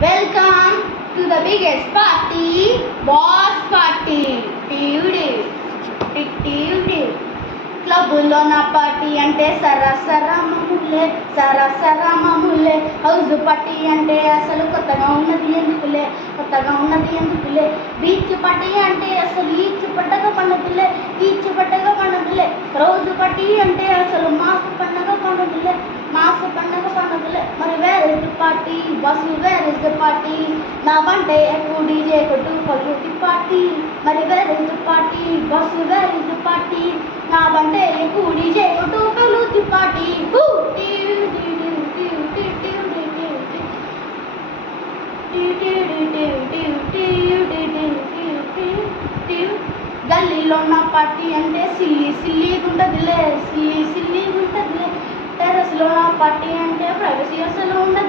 Welcome to the biggest party, boss party. క్లబ్బుల్లో నా party అంటే సరసరమములే house party అంటే అసలు కొత్తగా ఉన్నది ఎందుకులే బీచ్ పార్టీ అంటే అసలు ఈచ్ పట్టగా పండుగలే రోజు పార్టీ అంటే అసలు మాసు పండుగ పండుగలే మరి where is the party bus where is the party నా బంటే ఎక్కువ డీజే కొట్టు పల్లుటి పార్టీ మరి where is the party bus where is the party నా బంటే ఎక్కువ డీజే కొట్టు పల్లుటి పార్టీ గల్లీలో నా పార్టీ అంటే సిల్లీ గుంటదిలే టెర్రస్లో నా పార్టీ అంటే ప్రైవసీ అసలు ఉండదు.